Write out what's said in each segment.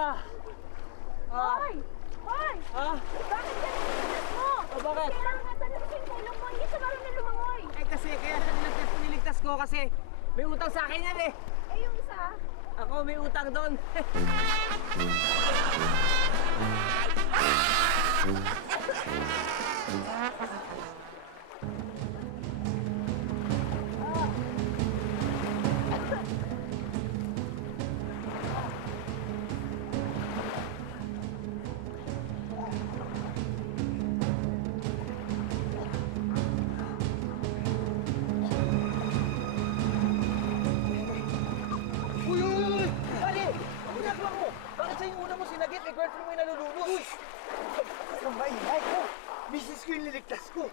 Hoy! Hoy! Bakit yan ang pinas mo? Bakit? Kailangan nga talaga yung tulong mo. Hindi siya marunong lumangoy. Eh kasi, kaya siya niligtas ko kasi may utang sa akin yan eh. Eh, yung isa? Ako may utang doon. Uy! Pare! Ano ginagawa mo? Bakit sa yung una mo sinagit? Eh, girlfriend mo yung nalulubos. Ang maingay ko! Misis ko yung niligtas ko!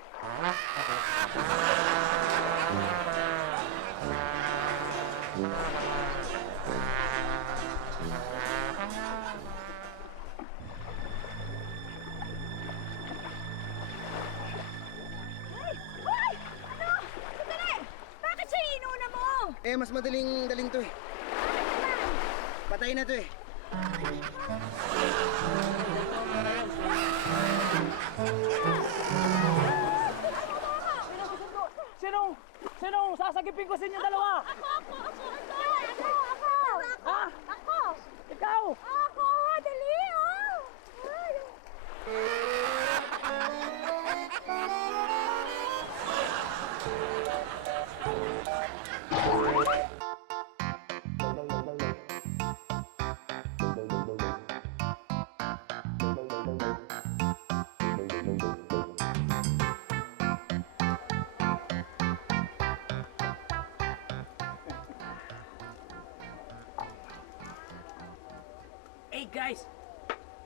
Hoy! Ano? Sandali! Bakit siya inuuna mo? Eh, mas madaling daling to eh. Patay na to eh. Sinong sasagipin ko sa inyo dalawa? Ako! Ha? Ako! Ikaw! Ako! Dali, oh! Ay. Hey guys!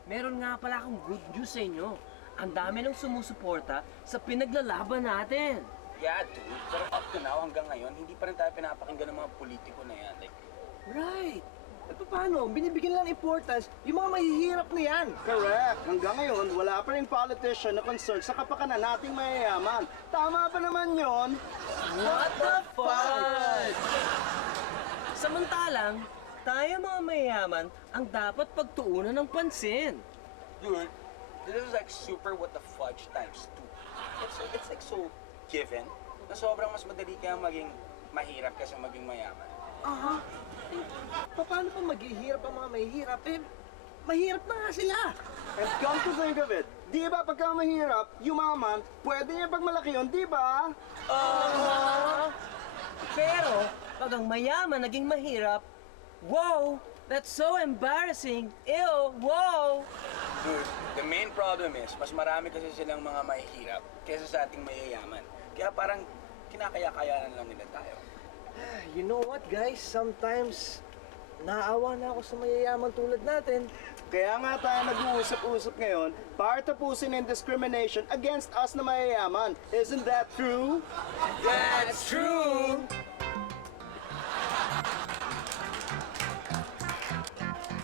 Meron nga pala akong good news sa inyo. Ang dami nang sumusuporta sa pinaglalaban natin. Yeah, dude. Pero up to now, hanggang ngayon, hindi pa rin tayo pinapakinggan ng mga politiko na yan. Like, Right! At paano? Binibigyan lang importance yung mga mahihirap na yan. Correct. Hanggang ngayon, wala pa rin politician na concerned sa kapakanan nating mayayaman. Tama pa naman yon. What the fudge? Samantalang, tayo mga mayayaman ang dapat pagtuunan ng pansin. dude, this is like super what the fudge times 2. It's like so given na sobrang mas madali kaya maging mahirap kasi maging mayaman. Aha. Paano pa maghihirap ang mga mahihirap? Eh, mahirap na nga sila. And come to think of it, di ba pagka mahirap, yumaman, pwede niya pag malaki yun, di ba? Pero, pag ang mayaman naging mahirap, wow! That's so embarrassing! Ew! Wow! Dude, the main problem is, mas marami kasi silang mga mahihirap kaysa sa ating mayayaman. Kaya parang kinakaya-kayanan lang nila tayo. You know what, guys? Sometimes, naawa na ako sa mayayaman tulad natin. Kaya nga tayo nag-uusap-usap ngayon para tapusin ang discrimination against us na mayayaman. Isn't that true? That's true!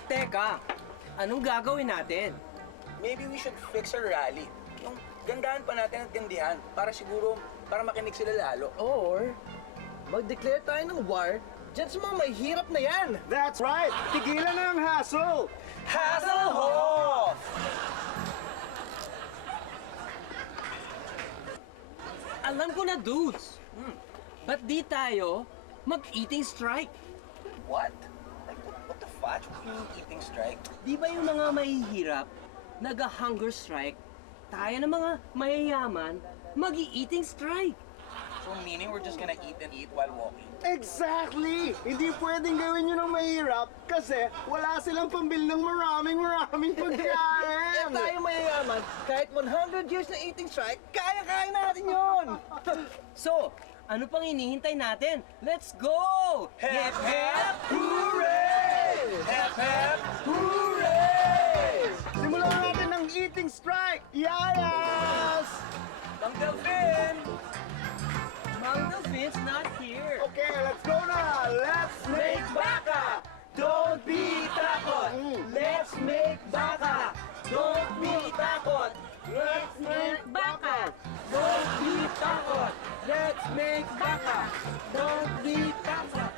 Teka, anong gagawin natin? Maybe we should fix our rally. Yung gandahan pa natin ang tindihan para siguro, para makinig sila lalo. Or, mag-declare tayo ng war dyan sa mga mahihirap na yan. That's right! Tigilan na ang hassle! Hasselhoff! Alam ko na, dudes! Ba't di tayo mag-eating strike? What? Like, what the fudge? What do you mean eating strike? Di ba yung mga mahihirap, nag-hunger strike, tayo ng mga mayayaman, mag-eating strike? So meaning we're just gonna eat and eat while walking? Exactly! Hindi pwedeng gawin yun ng mahirap kasi wala silang pambili ng maraming Eh pagkain! tayo mayayaman, kahit 100 years na eating strike, kaya-kaya natin yun. So, ano pang hinihintay natin? Let's go! Hep, hep, hooray! Hep, hep, hooray! Simulan natin ng eating strike! Yayas! Mang Delfin! Mang Delfin's not here! Okay, let's go na! Let's make baka! Don't be takot! Let's make baka! Don't be takot! Let's make Baka! Don't be takot! Let's make baka! Don't be takot!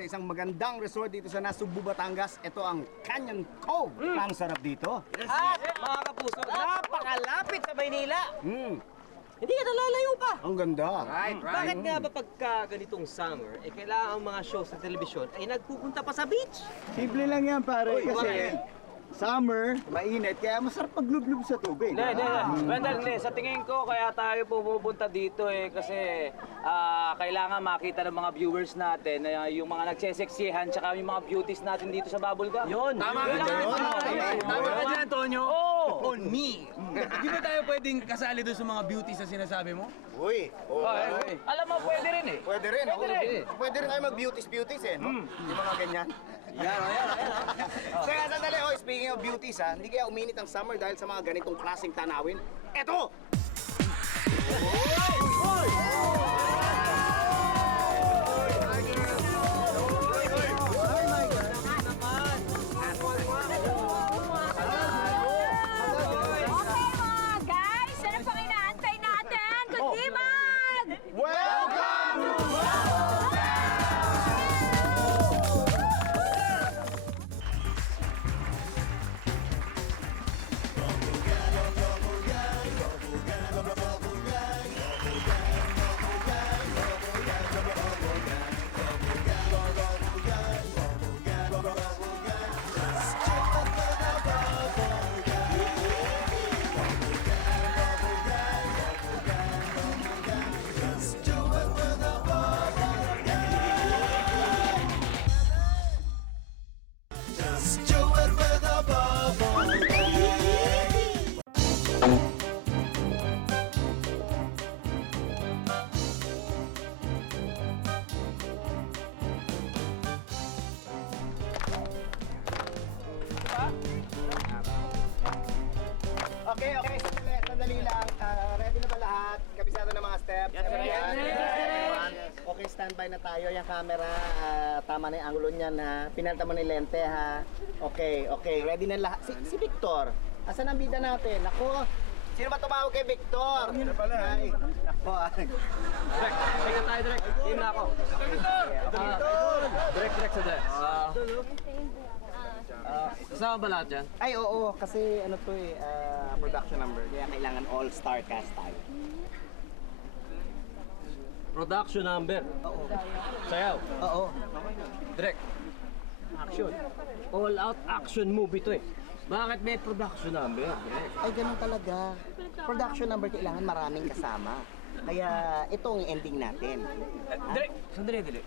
sa isang magandang resort dito sa Nasugbu, Batangas. Ito ang Canyon Cove. Ang sarap dito. At mga kapuso, napakalapit sa Maynila. Hindi ka nalalayo pa. Ang ganda. Bakit nga ba pagka ganitong summer, kailangan ang mga shows sa telebisyon ay nagpupunta pa sa beach? Simple lang yan, pare. Kasi bakit? summer, mainit, kaya masarap maglublob sa tubig. Wendell, sa tingin ko kaya tayo pupunta dito kasi kailangan makita ng mga viewers natin yung mga nagseseksihan tsaka yung mga beauties natin dito sa Bubble Gum. Yun. Tama ka dyan. Tama ka dyan, Tonyo. Oh. On me. Di ba tayo pwedeng kasali doon sa mga beauties na sinasabi mo? Uy, Alam mo, pwede rin eh. pwede rin. rin. Pwede rin kayo mag-beauties eh, no? Yung mga ganyan. Kaya sandali, speaking of beauties hindi kaya uminit ang summer dahil sa mga ganitong klaseng tanawin. Eto! Okay mga guys, ano pang inaantay natin? Kundiman! Welcome to Okay, sandali lang. Ready na ba lahat? Kabisado na mga steps? Okay, standby na tayo. Yung camera, tama na yung angulo niyan ha. Pinalta mo na yung lente ha. Okay. Ready na lahat. Si Victor, asan ang bida natin? Ako, sino ba tumawag kay Victor? Ano pala? Ay, ako Teka tayo, direct. Team na ako. Direct sa direct. Kasama ba lahat yan? Ay, oo. Kasi ano to production number. Kaya kailangan all-star cast tayo. Production number. Sayaw. Oo. Direct. Action. All out action movie to eh. Bakit may production number? Direct. Ay, ganun talaga. Production number kailangan maraming kasama. Kaya ito ang ending natin. Direct. Sandali.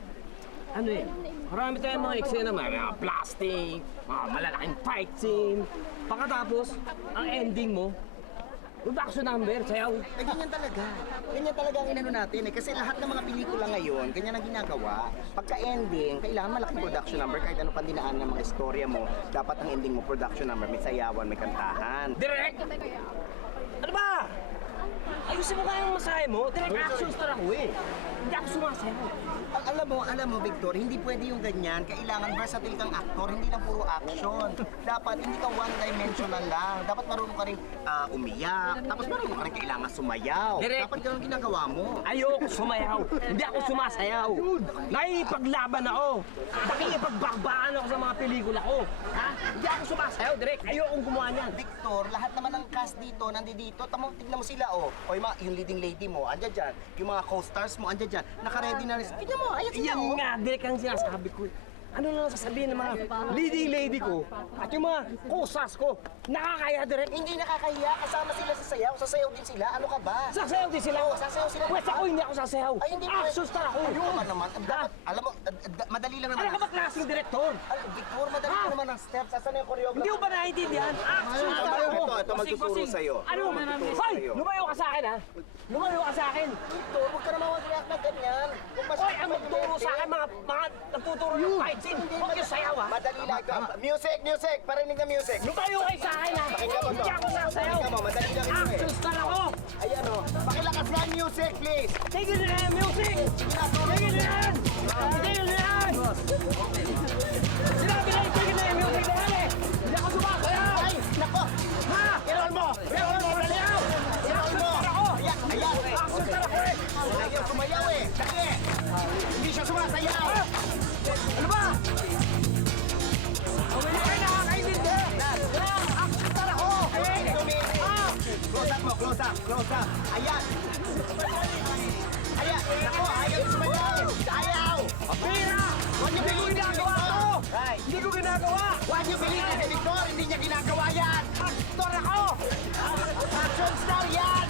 Ano eh? Marami tayong mga eksena, mga plastic, mga malalaking fight scene. Pagkatapos, ang ending mo, production number, sayaw. Ay, ganyan talaga. Ganyan talaga ang inano natin eh. Kasi lahat ng mga pelikula ngayon, ganyan ang ginagawa. Pagka-ending, kailangan malaking production number. Kahit ano pang dinaan ng mga istorya mo, dapat ang ending mo, production number. May sayawan, may kantahan. Direct! Ano ba? Ayusin mo kayang masahe mo. Direct action star ako eh. Hindi ako sumasayaw. Alam mo, Victor, hindi pwede yung ganyan. Kailangan versatile kang actor, hindi lang puro action. Dapat hindi ka one-dimensional lang. Dapat marunong ka rin umiyak. Tapos marunong ka rin kailangan sumayaw. Direct. Dapat ganun ginagawa mo. Ayoko sumayaw. Hindi ako sumasayaw. Nakikipaglaban ako. Nakikipagbarbaan ako sa mga pelikula ko. Ha? Hindi ako sumasayaw, direct. Ayokong gumawa niyan. Victor, lahat naman ng cast dito, nandito. Tignan mo sila, oh. O yung leading lady mo, andyan dyan. Yung mga co-stars mo, andyan dyan. Naka-ready na rin. Tignan mo, ayan sila, Yan oh. nga, direct ang sinasabi ko. Ano na lang sasabihin ng mga leading lady ko at yung mga kusas ko. Nakakaya direct. Hindi nakakahiya, kasama sila sa sayaw. Sasayaw din sila, ano ka ba? Sasayaw din sila. Oo, sasayaw sila. Pwes ako, hindi ako sasayaw. Ay, hindi Action star ako. Ayun ka naman. Dapat, alam mo, madali lang Ano naman. ka ba klaseng direktor? Victor, madali lang naman ang steps. Asan na yung choreographer? Hindi ko ba naiintindihan? Action star ako. Ito, magtuturo sa'yo. Ano? Hoy! Lumayo ka sa akin ha? Lumayo ka sa akin. Victor, huwag ka naman mag-react na ganyan. Hoy, ang magturo sa akin, mga nagtuturo ng fight scene. Huwag yung sayaw ha? Madali lang. Music! Parinig na music. Lumayo kayo sa akin ha? Pakinggan mo to. Hindi ako sasayaw. Pakinggan mo, madali lang ito Action star ako. Ayan o. Pakilakas na ang music, please. Tigil na yan, music! Tigil na yan! Tigil na yan! Sinabi na tigil na yan, music na yan eh! Hindi ako sumasayaw! Ay, nako. Ha? Kinol mo. Sayaw! Kinol mo. Ako! Ayan. Action star ako eh! Ayaw sumayaw eh. Dali. Hindi siya sumasayaw. Ano ba Close up. Ayan. Ayan. Nako, ayaw sumayaw. Ayaw. Pira! Huwag niyo Hindi ko pilitin si ginagawa Victor. to! Right. Hindi ko ginagawa! Huwag niyo pilitin si Victor. Hindi niya ginagawa yan. Aktor ako! Action star yan.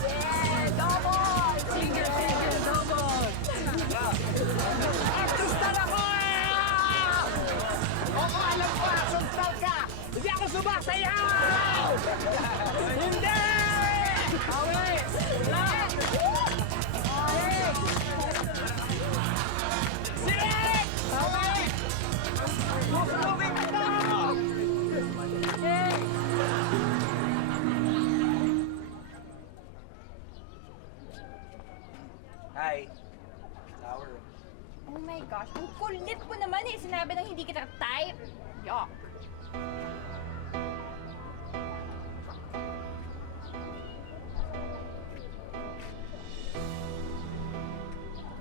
Yeah, double! Singer, double! Aktor star ako eh! Oo, alam ko. Action star ka. Hindi ako sumasayaw! Hindi! Okay! Sirek! Okay. Susunugin kita! Hi. Flower. Oh my gosh, ang kulit mo naman eh. Sinabi nang hindi kita type. Yuck.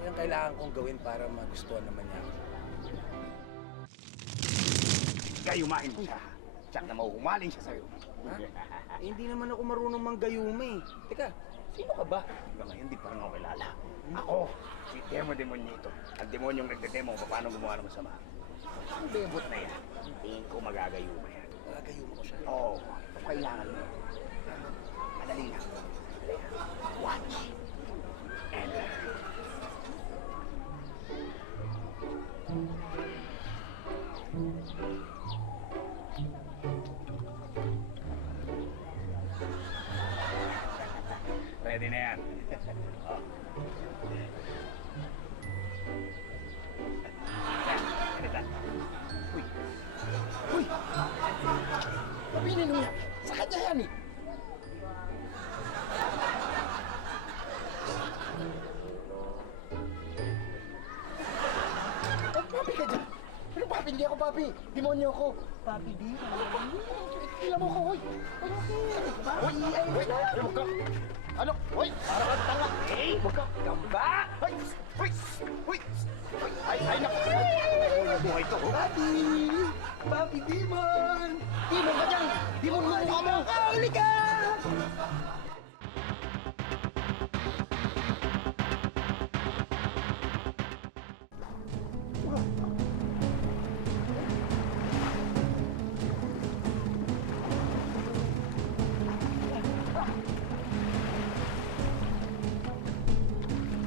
Yung kailangan kong gawin para magustuhan naman niya ako. Gayumahin mo siya. Tiyak na mahuhumaling siya sa'yo. Ha? Hindi naman ako marunong manggayume. Teka, sino ka ba? Hanggang ngayon, di pa rin ako kilala. Ako, si Demo Demonito. Ang demonyong nagdedemo kung paano gumawa ng masama. Ang bebot na yan, tingin ko magagayuma yan. Magagayume ko siya. Oo, kailangan mo. Madali lang. Watch. And learn. Ready na yan. Ganito. Uy! Uy! Pabinin mo yan. Sa kanya yan eh. Oh, papi ka dyan. Pero papi, hindi ako papi. Demonyo ako. Papi, di. Kila mo ko, hoy. Hoy, ay, hoy. Huwag ka. Ano? Hoy, para ka tanga. Eh, huwag ka. Gamba. Hoy, hoy, hoy. Ay, naku. Buhay to. Papi. Papi, Demon. Demon ka dyan. Demon mo mukha mo. Huli ka.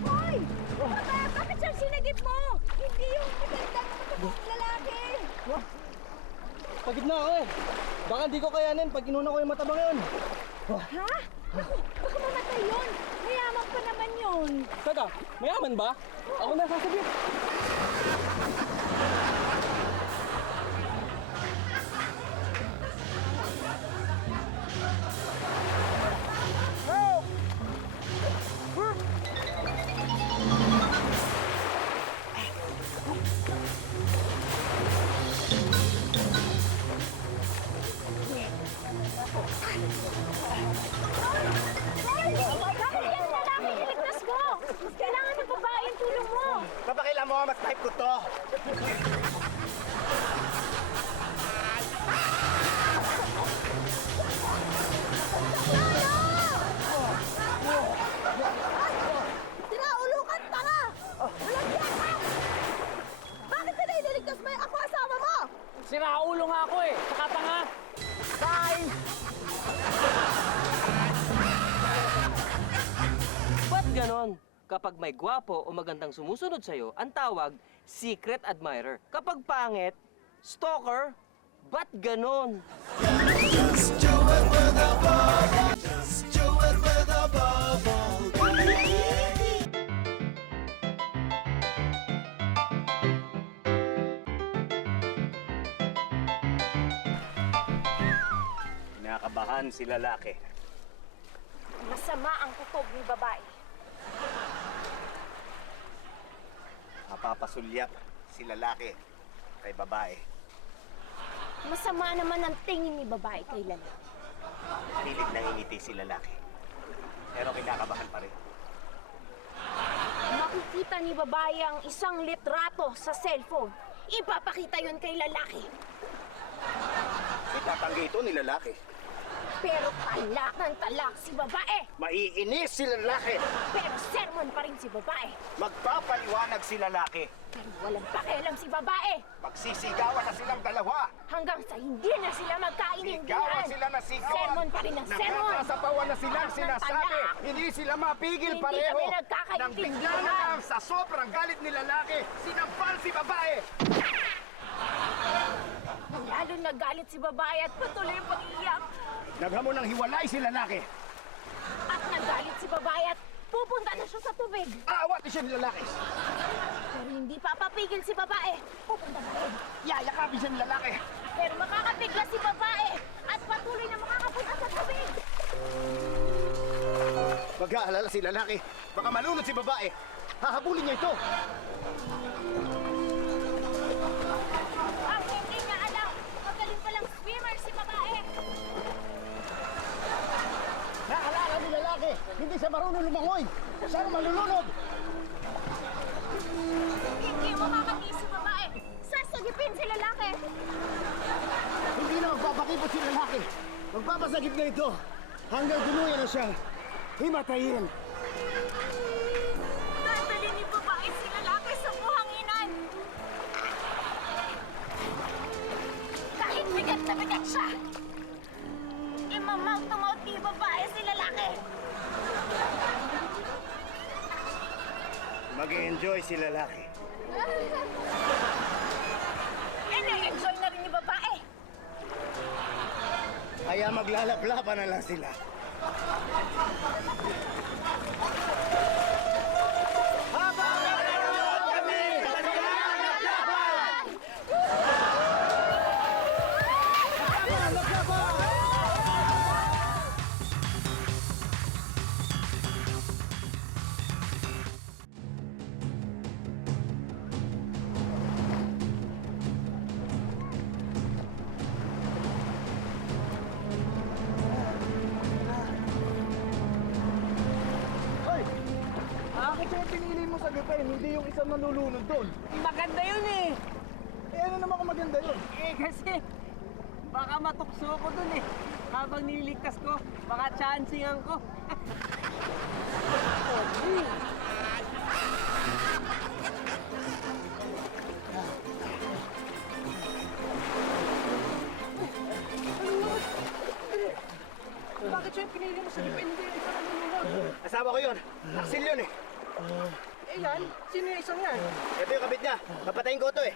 Hoy! Bakit siyang sinagip mo? Hindi yung magandang matapos lalaki. Pagod na ako eh. Baka hindi ko kayanin pag inuna ko yung matabang yun. Ha? Naku, baka mamatay yun. Mayaman pa naman yun. Teka, mayaman ba? Ako na sasabihin. Hoy! Bakit yan lalaki niligtas mo? Kailangan ng babae yung tulong mo. Papakailan mo, mas type ko to. Sinaulukan tanga! Malagyan ka! Bakit ka na iniligtas mo yung ako asawa mo? Siraulo nga ako eh! Saka tanga! Bye! Ba't ganon? Kapag may gwapo o magandang sumusunod sa'yo, ang tawag, secret admirer. Kapag pangit, stalker. Ba't ganon? Kinakabahan si lalaki. Masama ang kutob ni babae. Mapapasulyap si lalaki kay babae. Masama naman ang tingin ni babae kay lalaki. Pilit nangingiti si lalaki. Pero kinakabahan pa rin. Makikita ni babae ang isang litrato sa cellphone. Ipapakita yun kay lalaki. Itatanggi ito ni lalaki. Pero talak ng talak si babae. Maiinis si lalaki. Pero sermon pa rin si babae. Magpapaliwanag si lalaki. Pero walang pakialam si babae. Magsisigawan na silang dalawa. Hanggang sa hindi na sila magkainindihan. Sigawan sila na sigawan. Sermon pa rin ang sermon. Nagkakasapawan na silang sinasabi. Hindi sila mapigil Hindi pareho. kami nagkakaintindihan. Nang bigla na lang sa sobrang galit ni lalaki, sinampal si babae. Lalo nagalit si babae at patuloy ang pag-iiyak. Naghamon ng hiwalay si lalaki. At nagalit si babae at pupunta na siya sa tubig. Aawat siya ni lalaki. Pero hindi papapigil si babae. Pupunta na rin. Yayakapin siya ni lalaki. Pero makakabigla si babae at patuloy na makakapunta sa tubig. Mag-aalala si lalaki. Baka malunod si babae. Hahabulin niya ito. Ang hindi niya alam, magaling palang swimmer si babae. Naalala ni lalaki. Hindi siya marunong lumangoy. Siya ang malulunod. Hindi mo makakatiis si babae. Sasagipin si lalaki. Hindi na magpapakipot si lalaki. Magpapasagip na ito. Hanggang tuluyan na siyang himatayin. Dadali ni babae si lalaki sa buhanginan. Kahit bigat na bigat siya. Imamount to mouth ni babae si lalaki. Mag-enjoy si lalaki. Ina-enjoy na rin ni babae. Kaya maglalaplapan na lang sila. Bakit siya yung pinili mo sa gapin, hindi yung isang nalulunod doon? Maganda yun eh. Eh ano naman kung maganda yun? Eh kasi, baka matukso ko dun eh. Habang nililigtas ko, baka chancingan ko. Bakit siya yung pinili mo sa gapin, hindi yung isang nalulunod? Asawa ko yun. Taksil yun eh. Eh yan, sino yung isang yan? Ito yung kabit niya. Papatayin ko ito eh.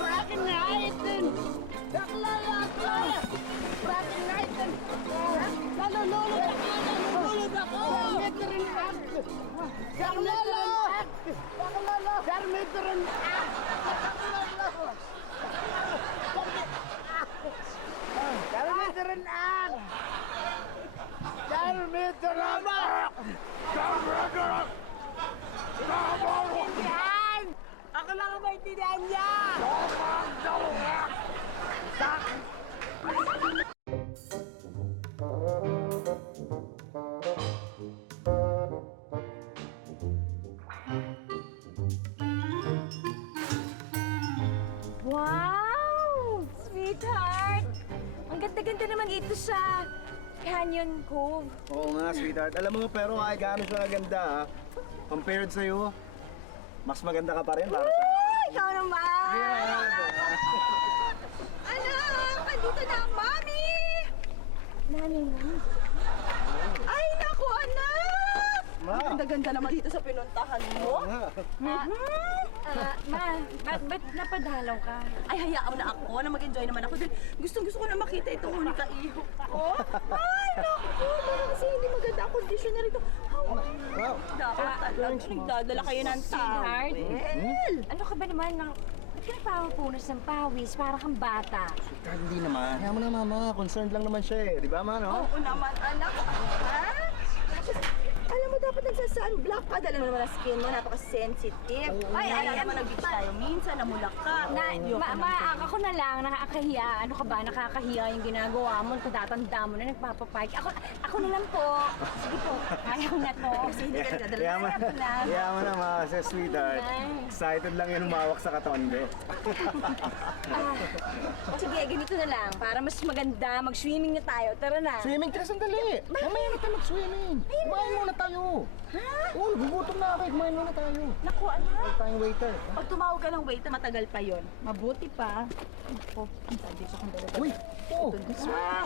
Bracken Naiten! Baklalaka! Bracken Naiten! Nalulunod ako! Nalulunod ako! Darmitrin Ak! Darmitrin Ak! Darmitrin Ak! Darmitrin Ak! Darmitrin Ak! Intindihan! Ako lang ang maintindihan niya! Wow! Sweetheart! Ang ganda-ganda naman dito sa Canyon Cove. Oo nga, sweetheart. Alam mo, pero kahit gaano siya kaganda, ha? Compared sa'yo, mas maganda ka pa rin para sa... Ikaw naman! Anak! Andito na ang mami! Nani mo? Ay, naku, anak! Ma! Ganda-ganda naman dito sa pinuntahan mo. Ba't napadalaw ka? Ay, hayaan mo na ako na mag-enjoy naman ako. Dahil gustong-gusto ko na makita itong huli ka iho ko. Ay, naku! Parang kasi hindi maganda ang kondisyon na rito. Wow! Dapat talaga nagdadala kayo ng Sweetheart? towel. Ano ka ba naman? Ba't ka nagpapapunas ng pawis? Para kang bata. Sweetheart, hindi naman. Kaya mo na, mama. Concerned lang naman siya eh. Di ba, ma, no? Oo naman, anak. Ha? Alam mo, dapat nagsa-sunblock ka. Dala mo naman ang skin mo, napaka-sensitive. Ay, naman nag-beach tayo minsan, namulak ka. Ako na lang, nakakahiya. Ano ka ba? Nakakahiya yung ginagawa mo. Tatanda mo na, nagpapapark. Ako na lang po. Sige po, kaya ko na to. Kasi hindi ka nagdadala. Yaman, Kaya ko na. yaman na mga sa sweetheart. Excited lang yun umawak sa katawan ko. Sige, ganito na lang. Para mas maganda, mag-swimming na tayo. Tara na. Swimming ka sandali. Mamaya na tayo mag-swimming. Kumain muna tayo. Ha? Oo, gugutom na ako. Kumain muna tayo. Naku, anak. Huwag tayong waiter. Pag tumawag ka ng waiter, matagal pa yon. Mabuti pa. Ako, sabi ko kung dala. Uy! Oh!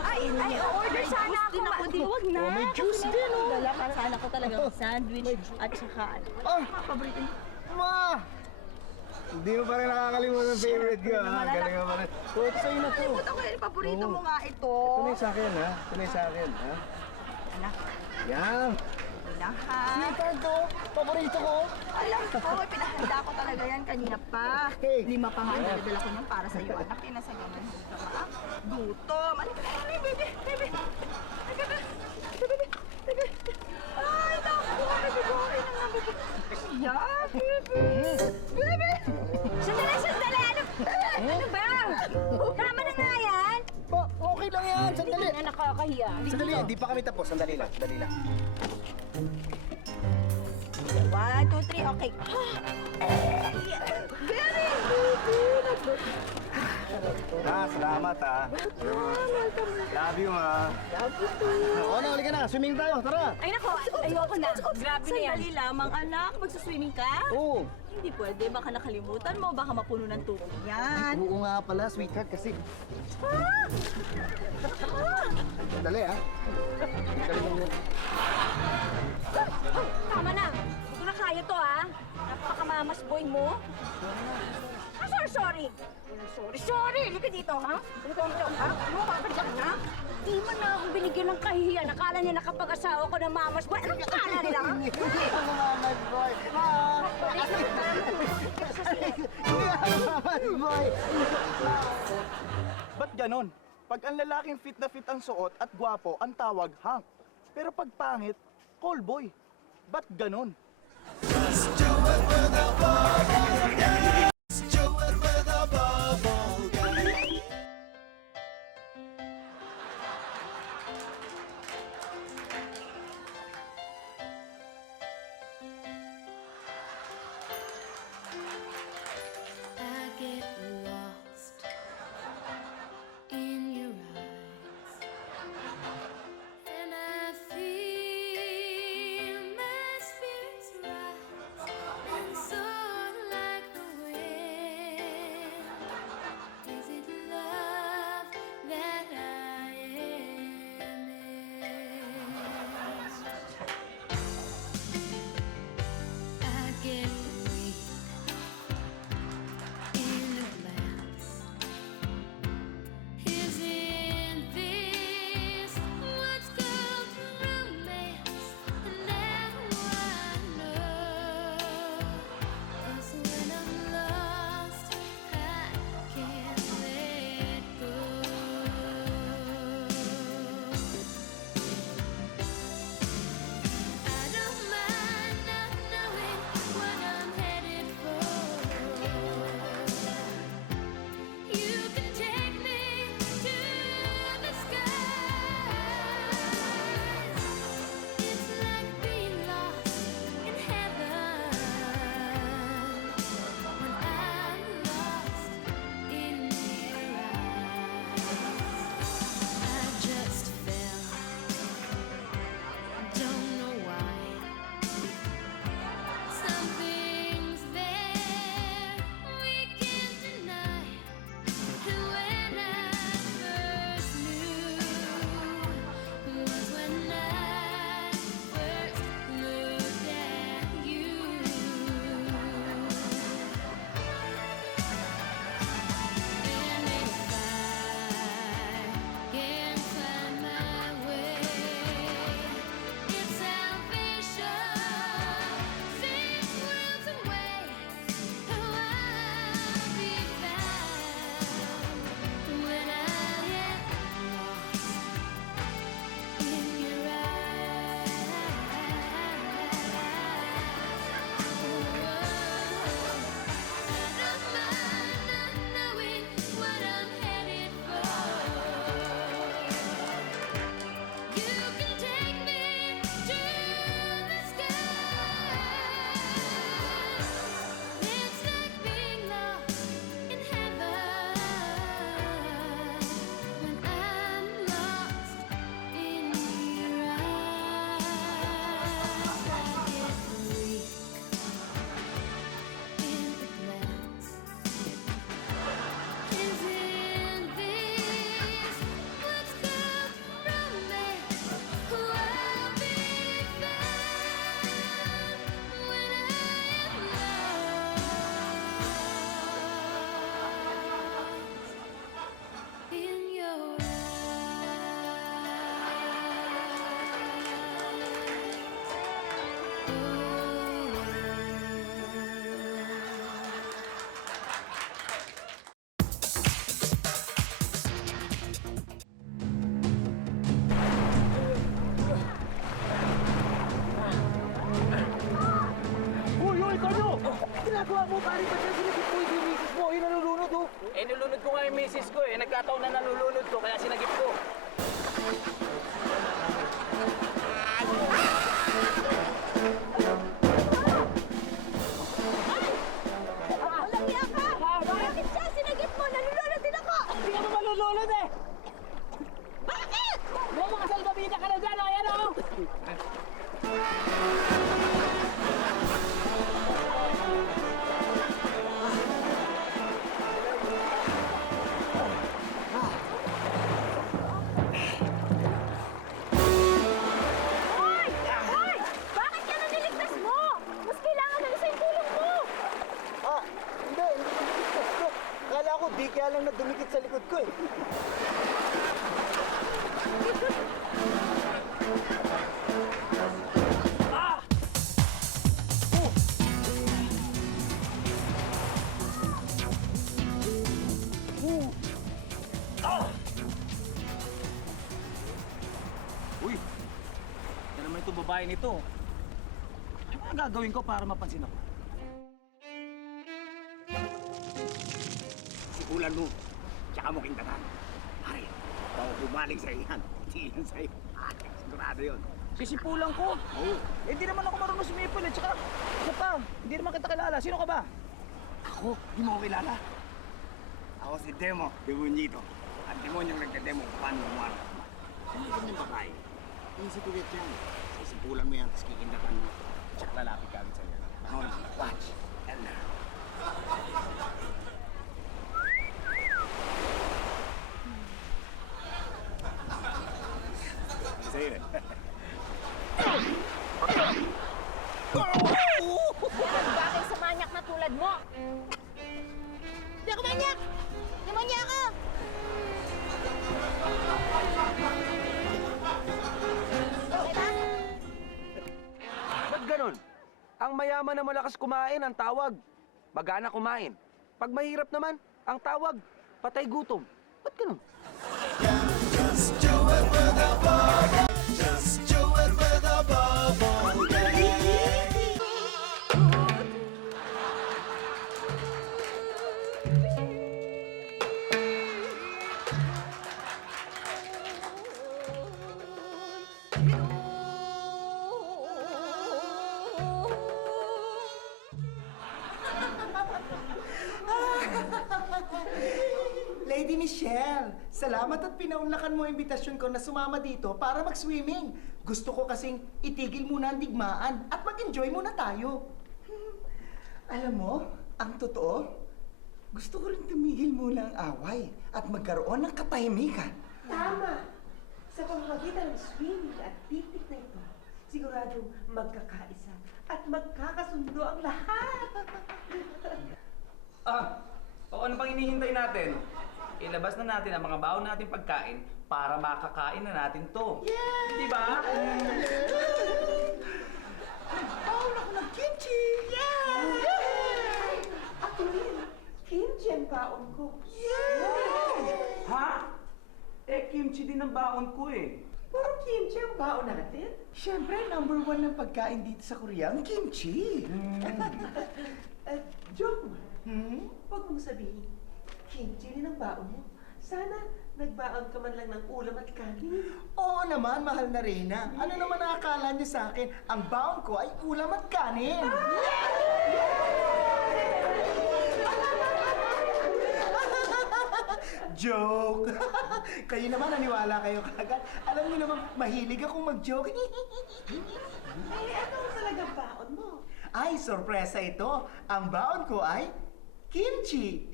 Ay, order sana ako. Din ako, di wag na. Oh, may juice din, oh. Dala para sana ko talaga sandwich at saka ano. Ah! Paborito niyo. Ma! Hindi mo pa rin nakakalimutan ang favorite ko, ha? Galing mo pa rin. Oh, ito sa'yo na to. Ito ko yung paborito mo nga ito. Ito na yung sa akin, ha? Ito na yung sa akin, ha? Anak, Yan! anak ha. Sweetheart ko! Paborito ko! Alam ko, pinahanda ko talaga yan kanina pa. Hey. 5 pa nga ang dala ko niyan para sa iyo, anak. Yan nasa ganun. Gutom. Ano ka na, baby? Baby. Baby. Baby. Ay, naku. Baby. Yeah, baby. Baby. Sandali! Ano ba? Tama na nga yan. Ba, okay lang yan! Sandali! Na nakakahiya. Sandali, hindi pa kami tapos. Sandali lang, sandali lang. 1, 2, 3, okay. Very good. Salamat, ha? Love you, ma. Love you too. Oo na, halika na. Swimming tayo, tara! Ay nako, ayoko na. Grabe na yan. Sandali lamang, anak. Magsaswimming ka? Oo! Hindi pwede. Baka nakalimutan mo. Baka mapuno ng tubig yan. Oo nga pala, sweetheart, kasi... Sandali, ha? Sandali lang yun. Tama na. Hindi ko na kaya to, ha? Napakamamas boy mo. Sorry. Sorry. Halika dito, ha? Halika dito, ha? Ano, babalik na? Di mo na akong binigyan ng kahihiyan. Nakala niya nakapag-asawa ko ng mamas boy. Anong akala nila, ha? Hindi ako mamamas boy! Ma! Hindi ako mamamas boy! Ba't ganon? Pag ang lalaking fit na fit ang suot at gwapo, ang tawag hunk. Pero pag pangit, call boy. Ba't ganon? I get lost in your eyes, and I feel my spirits rise and soar like the wind. Nilulunod ko nga yung misis ko eh. Nagkataon na nalulunod ko, kaya sinagip ko. Walang iya ka! Bakit siya? Sinagip mo! Nalulunod din ako! Hindi ka naman malulunod eh! Bakit? May mga salbabida ka na dyan, o ayan o! Hoy! Hoy! Bakit ka niligtas mo? Mas kailangan na isa yung tulong mo! Hindi dumikit ko. Kala ko, di kaya lang na dumikit sa likod ko eh. Uy! Yan naman itong babae nito. Ano ang gagawin ko para mapansin ako? Sipulan mo, tsaka mo kintakan. Pare, baka bumalik sa iyan. Hindi yan sa'yo. Sigurado yun. Sisipulan ko. Oo. Eh, di naman ako marunong sumipol eh. Tsaka, isa pa, hindi naman kita kilala. Sino ka ba? Ako, di mo ko kilala. Ako si Demo, Demonito. At demonyong nagdademo kung paano gumawa. Ano yung ganyang babae? Isip ulit yan. Sisipulan mo yan, tapos kikintakan mo. Tsaka lalapit ka agad sa'yo. Ano, watch and learn. Sa'yo eh. Bakit sa manyak na tulad mo? Hindi ako manyak! Hindi manyak ako! Okay ba? Ba't ganun? Ang mayaman na malakas kumain ang tawag. Magana kumain. Pag mahirap naman, ang tawag, patay gutom. Ba't ganun? Lady Michelle, salamat at pinaunlakan mo ang imbitasyon ko na sumama dito para mag-swimming. Gusto ko kasing itigil muna ang digmaan at mag-enjoy muna tayo. Alam mo, ang totoo, gusto ko rin tumigil muna ang away at magkaroon ng katahimikan. Tama! Sa pamamagitan ng swimming at picnic na ito, siguradong magkakaisa at magkakasundo ang lahat. O ano pang hinihintay natin? Ilabas na natin ang mga baon natin pagkain para makakain na natin to. Yeah! Di ba? Baon ako ng kimchi! Ako rin, kimchi ang baon ko. Ha? Eh, kimchi din ang baon ko eh. Puro kimchi ang baon natin. Siyempre, number 1 ng pagkain dito sa Korea, ang kimchi. Joke mo. Huwag mong sabihin, kimchi rin ang baon mo. Sana nagbaon ka man lang ng ulam at kanin. Oo naman, mahal na Reyna. Ano naman nakakala niyo sa akin? Ang baon ko ay ulam at kanin. Joke! Kayo naman, naniwala kayo kagad. Alam niyo naman, mahilig akong mag-joke. Ano talagang baon mo? Ay, sorpresa ito. Ang baon ko ay kimchi.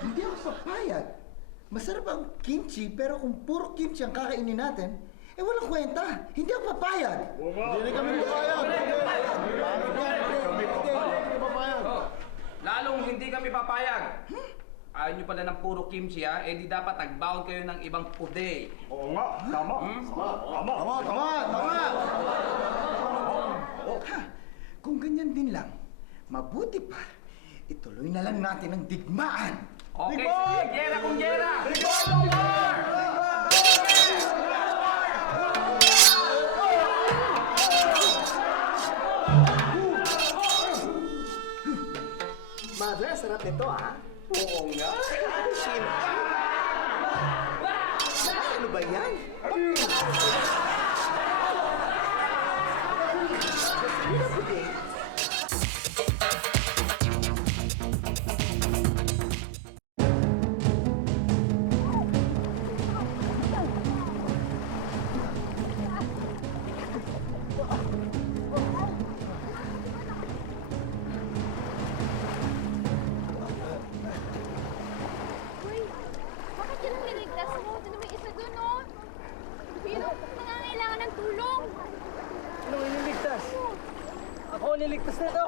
Hindi ako papayag. Masarap ang kimchi, pero kung puro kimchi ang kakainin natin, eh walang kwenta. Hindi ako papayag. Hindi kami papayag. Lalong hindi kami papayag. Ayaw nyo pala ng puro kimchi ha, eh di dapat nagbaon kayo ng ibang pude. Oo nga, tama. Tama. Kung ganyan din lang, mabuti pa. Ituloy na lang natin ang digmaan. Okay, sige, gera kung gera! Rigor war! Madre, sarap suot nito, ha? Oo nga. Sino ka? Ano ba yan? Uy, bakit yun ang niligtas mo? Ito naman isa dun, oh. Sino? Nangangailangan ng tulong. Anong iniligtas? Ako niligtas nito!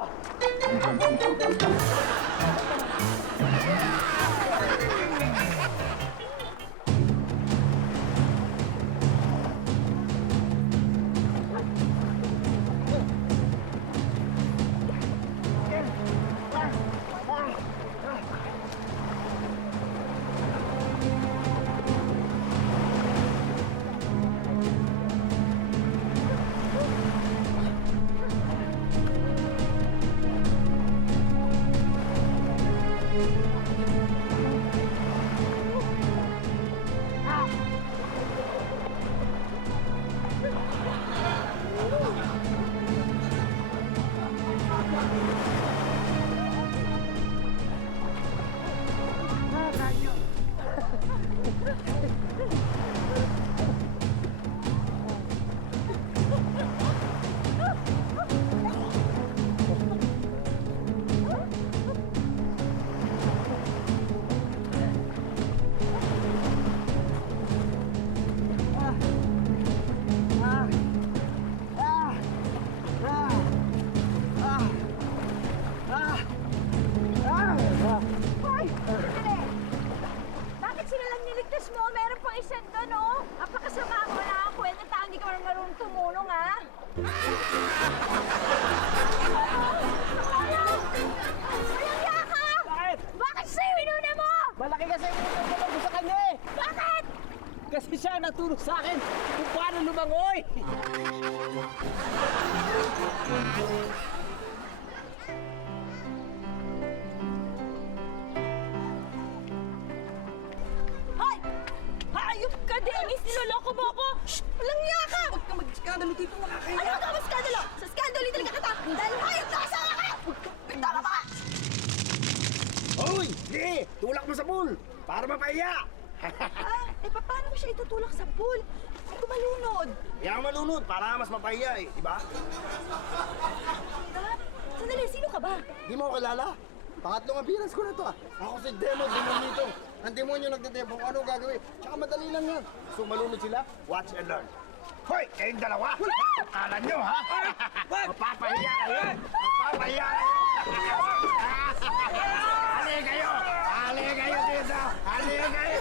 Hoy! Dali! Bakit sila lang niligtas mo? Meron pang isa doon, oh. Apakasama mo na ako. Kwenta tao, hindi ka marunong tumulong, ha? Walang yaka! Bakit? Bakit sa'yo inuna mo? Malaki kasi yung tulong ko sa kanya eh! Bakit? Kasi siya natulog sa akin kung paano lumangoy! Hoy! Hayop ka, Dennis! Niloloko mo ako! Shh! Walang yaka! Huwag ka mag-skandalo dito, nakakahiya! Ano ka mag-skandalo? Sa skandalo, talaga kita! Dahil hayop na kasama ka! Bintama ka! Hoy! Di! Tulak mo sa pool! Para mapahiya! Paano mo siya itutulak sa pool? Hindi ko malunod. Kaya ka malunod para mas mapahiya eh, di ba? Sandali, sino ka ba? Di mo ako kilala? Pangatlong appearance ko na to ah. Ako si Demo Demonito. Ang demonyo nagdedemo kung anong gagawin. Tsaka madali lang yan. So malunod sila, watch and learn. Hoy! Kayong dalawa! Akala nyo ha? Mapapahiya kayo! Mapapahiya kayo! Hali kayo! Hali kayo dito! Hali kayo!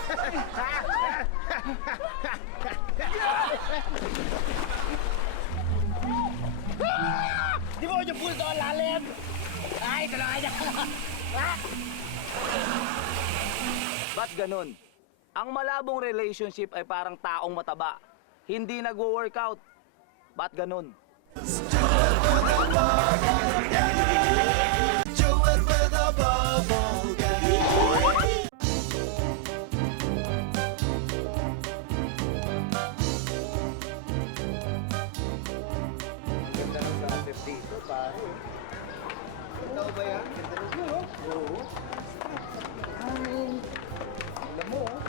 Di mo yung pool doon lalim! Ay, dalawa niya! Ba't ganun? Ang malabong relationship ay parang taong mataba. Hindi nagwo-workout. Ba't ganun? Ganda ng sunset dito, pare. Ikaw ba yan? Ganda ng view, no? Oo. Alam mo, oh.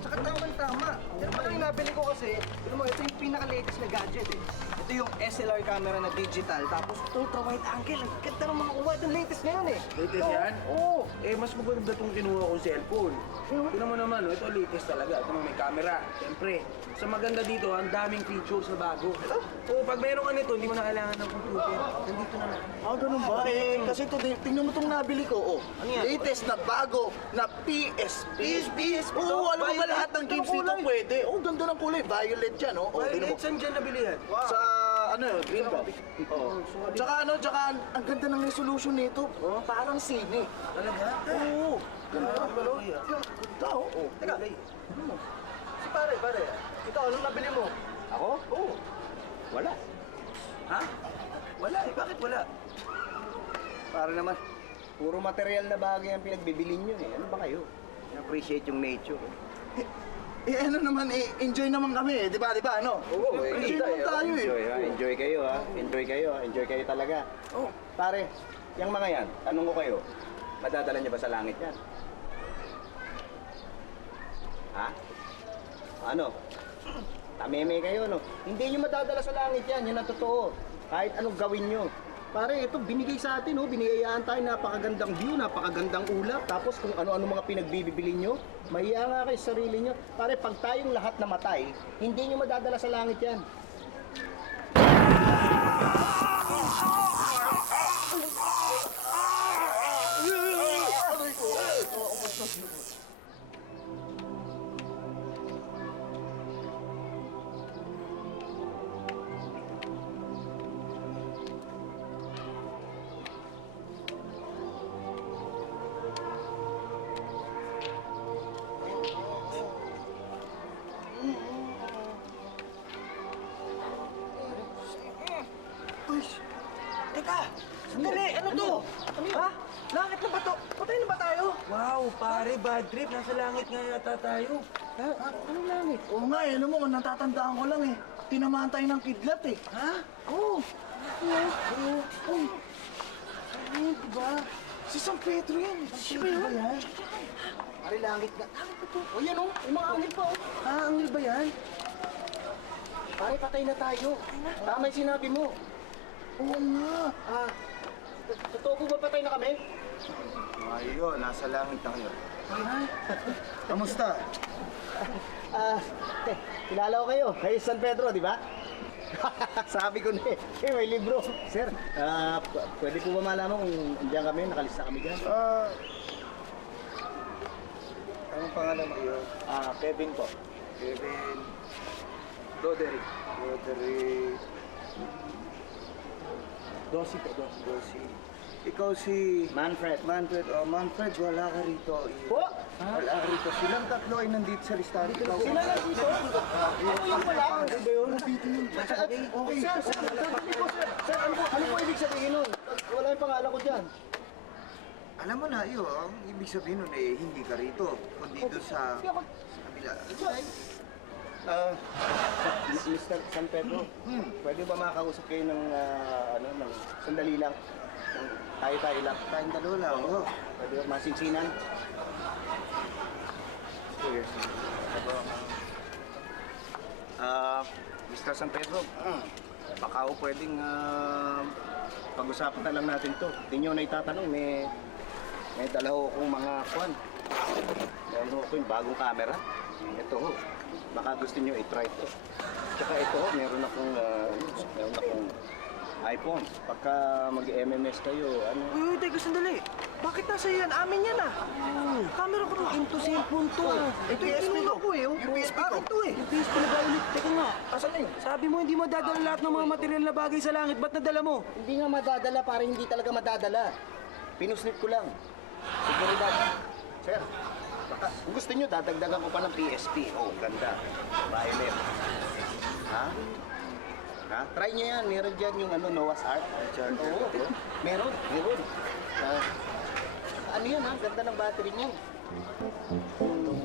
Tsaka tamang-tama. Yan pala yung nabili ko kasi, alam mo, ito yung pinaka-latest na gadget eh. Ito yung SLR camera na digital, tapos ultra wide angle. Ang ganda ng mga kuha. Ito latest ngayon eh. Latest yan? Oo. Eh, mas maganda itong kinuha kong cellphone. Tingnan mo naman, oh, ito latest talaga. Ito may camera. Siyempre, sa maganda dito, ang daming features na bago. Oo, pag meron ka nito, hindi mo na kailangan ng computer. Nandito na lang. Ah, ganun ba? Eh, kasi ito, tingnan mo itong nabili ko, oh. Ano yan? Latest na bago na PSP. PSP? Oo, alam mo ba Violet? lahat ng games Anong dito kulay? pwede? Oh, ganda ng kulay. Violet yan, oh. Oh, tingnan mo. Saan dyan nabili yan? Sa, ano yun, green ball. Oo. Tsaka ano, tsaka ang ganda ng resolution nito. Parang sine. Talaga? Oo. Ganda, ano? Ganda, oh. Teka, si pare. Ikaw, anong nabili mo? Ako? Oo. Wala. Ha? Wala eh. Bakit wala? Pare naman, Puro material na bagay ang pinagbibili nyo eh. Ano ba kayo? Appreciate yung nature. Ano naman, enjoy naman kami eh. Di ba, ano? Oo, enjoy naman tayo eh. Enjoy, ha? Enjoy kayo, ha? Enjoy kayo, ha? Enjoy kayo talaga. Oh, pare, yung mga yan, tanong ko kayo, madadala niyo ba sa langit yan? Ha? Ano? Tameme kayo, no? Hindi niyo madadala sa langit yan, yan ang totoo. Kahit anong gawin niyo. Pare, ito binigay sa atin, oh. Binigayaan tayo, napakagandang view, napakagandang ulap. Tapos kung ano-ano mga pinagbibili nyo, mahiya nga kayo sa sarili nyo. Pare, pag tayong lahat namatay, hindi nyo madadala sa langit yan. Teka! Sandali! Ano to? Ha? Langit na ba to? Patay na ba tayo? Wow, pare, bad trip. Nasa langit nga yata tayo. Ha? Anong langit? Oo nga eh. Alam mo, natatandaan ko lang eh. Tinamaan tayo ng kidlat eh. Ha? Oo. Oo. Ano yun, diba? Si San Pedro yan. Si ba yan? Pare, langit na. Langit na to. O yan, oh. Umaangin pa, oh. Ah, angil ba yan? Pare, patay na tayo. Tama yung sinabi mo. Oo nga. Totoo po ba patay na kami? Ayo, nasa langit na kayo. Kamusta? Kilala ko kayo. Kayo San Pedro, di ba? Sabi ko na eh. May libro. Sir, pwede po ba malaman kung andiyan kami, nakalista kami dyan? Anong pangalan mo yun? Kevin po. Kevin. Roderick. Dosi po, Dosi. Ikaw si... Manfred. Manfred. Manfred, wala ka rito. Po? Wala ka rito. Silang tatlo ay nandito sa listahan. Ikaw. Sila lang dito? Ako yung wala. Ano ba yun? Nandito yun. Okay. Sir, ano po ibig sabihin nun? Wala yung pangalan ko dyan. Alam mo na, iyo, ang ibig sabihin nun eh, hindi ka rito. Kundi doon sa kabila. Mr. San Pedro, pwede ba makakausap kayo ng, ng sandali lang? Tayo-tayo lang. Tayong dalawa lang. Oo. Pwede ba masinsinan? Mr. San Pedro, baka ako pwedeng pag-usapan na lang natin to. Hindi nyo na itatanong, may dala ho akong mga kwan. Meron ho ako yung bagong camera. Ito ho, baka gusto nyo i-try to. Tsaka ito ho, meron akong iPhone. Pagka mag-MMS kayo, ano... Uy, teka sandali. Bakit nasa yan? Amin yan ah. Camera ko to. Into cellphone to. Ito yung kinuha ko eh. Yung PSP ko. Ito eh. Yung PSP na ulit. Teka nga, asan na yun? Sabi mo hindi madadala lahat ng mga material na bagay sa langit. Ba't nadala mo? Hindi nga madadala, para hindi talaga madadala. Pinuslit ko lang. Seguridad. Sir, baka kung gusto nyo, dadagdagan ko pa ng PSP. Oh, ganda. Violet. Ha? Ha? Try nyo yan. Meron dyan yung Noah's Ark. Oo, meron. Ano yan ha? Ganda ng battery niyan.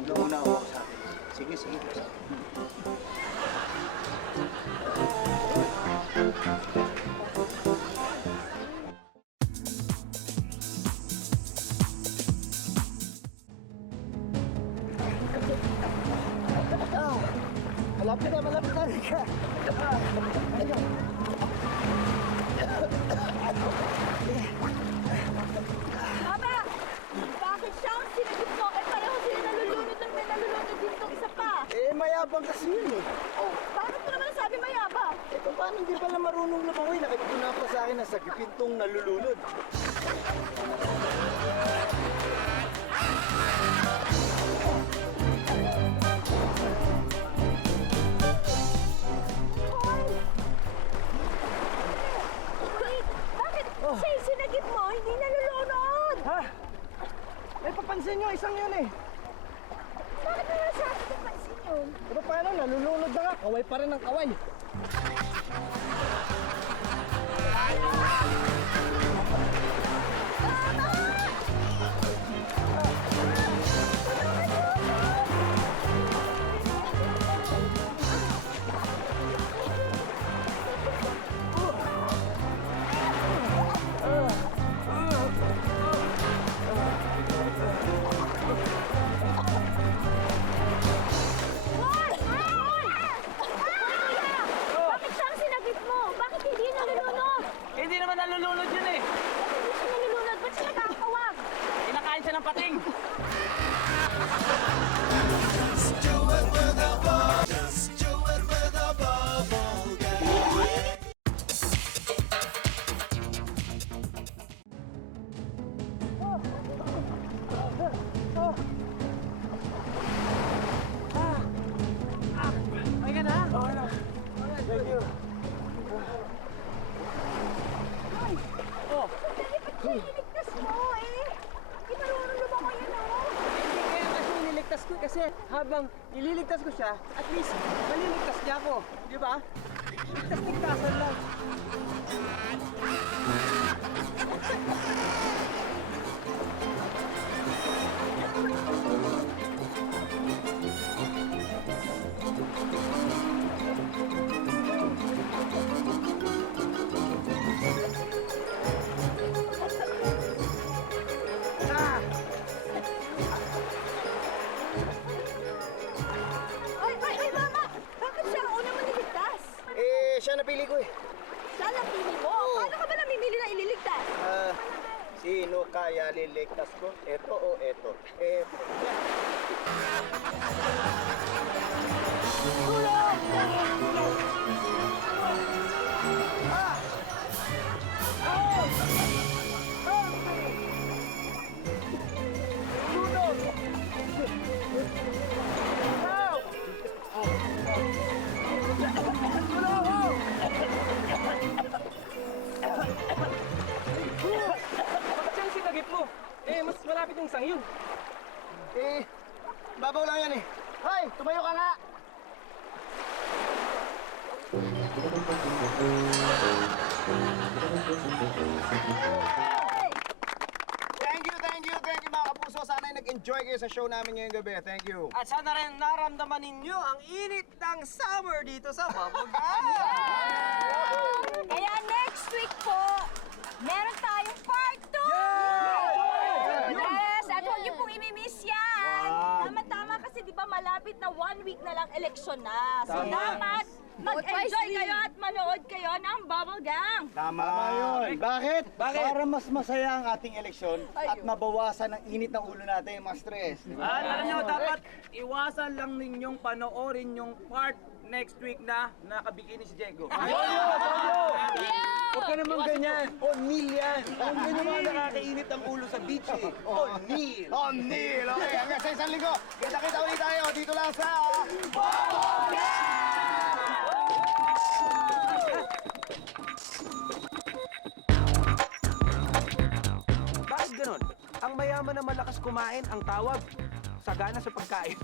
Nauna ako sa akin. Sige. Malapit na. Mama! Bakit siya ang sinagip mo? Eh, pareho sila nalulunod ng may nalulunod din itong isa pa. Mayabang kasi yun eh. Oh, bakit mo naman nasabi mayabang? Paano hindi pala marunong lumangoy? Nakikita po sa akin na sa gipintong nalulunod. Wait, bakit siya yung sinagip mo? Hindi nalulunod! Ha? May papansin nyo, isang yun eh. Bakit mo nasabi kung pansin yun? Pero paano? Nalulunod na nga. Kaway pa rin ang kaway. Tama! ng pating! Niligtas mo eh. Di marunong lumangoy yun oh. Hindi kaya kasi nililigtas ko kasi habang ililigtas ko siya, at least maliligtas niya ako. Di ba? Ligtas-ligtasan lang. Ay, mama! Bakit siya ang unang maniligtas? Siya napili ko eh. Siya lang pili mo. Paano ka ba namimili na ililigtas? Sino kaya liligtas ko? Eto o eto? Eto. Bakit siyang sinagip mo? Mas malapit yung isang yun. Babaw lang yan eh. Hoy, tumayo ka nga! Thank you mga kapuso. Sana'y nag-enjoy kayo sa show namin ngayong gabi. Thank you. At sana rin naramdaman ninyo ang init ng summer dito sa Bubblegum. Kaya next week po, meron tayong part 2! Yes! At huwag niyo pong imimiss yan! Tama-tama kasi di ba malapit na 1 week na lang eleksyon na. So dapat mag-enjoy kayo at manood kayo ng Bubblegum. Tama yun. Bakit? Para mas masaya ang ating eleksyon at mabawasan ang init ng ulo natin, yung mga stress. Alam nyo, dapat iwasan lang ninyong panoorin yung part next week na nakabikini si Diego. Huwag ka naman ganyan. O'Neal yan. Huwag ka naman nakakainit ang ulo sa beach eh. O'Neal. O'Neal! Okay, hanggang sa isang linggo. Kita-kita ulit tayo dito lang sa... Bakit ganon? Ang mayaman na malakas kumain, ang tawag, sagana sa pagkain.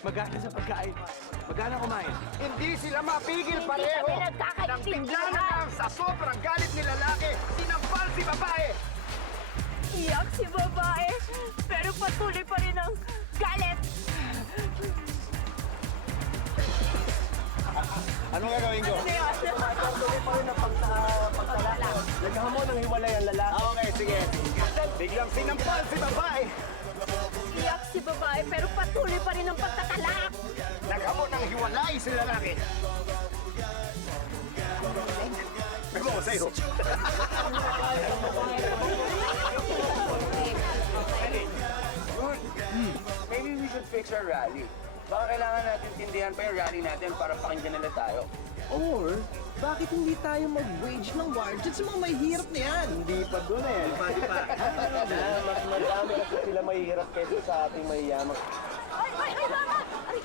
Magana sa pagkain. Magana kumain. Hindi sila mapigil pareho. kami nagkakaintindihan. Nang bigla na lang sa sobrang galit ni lalaki, sinampal si babae. Iyak si babae, pero patuloy pa rin ang galit. Anong gagawin ko? Naghamon ng hiwalay ang lalaki. Okay, sige. Biglang sinampal si babae. Iyak si babae, pero patuloy pa rin ang pagtatalak. Naghamon ng hiwalay si lalaki. May mo sa'yo. Maybe we should fix our rally. Baka kailangan natin tindihan pa yung rally natin para pakinggan nila tayo. Or, bakit hindi tayo mag-wage ng war dyan sa mga may hirap na yan? Hindi pa doon eh. Mas madami kasi sila mahihirap kaysa sa ating mayayaman. Ay, mama! Ay,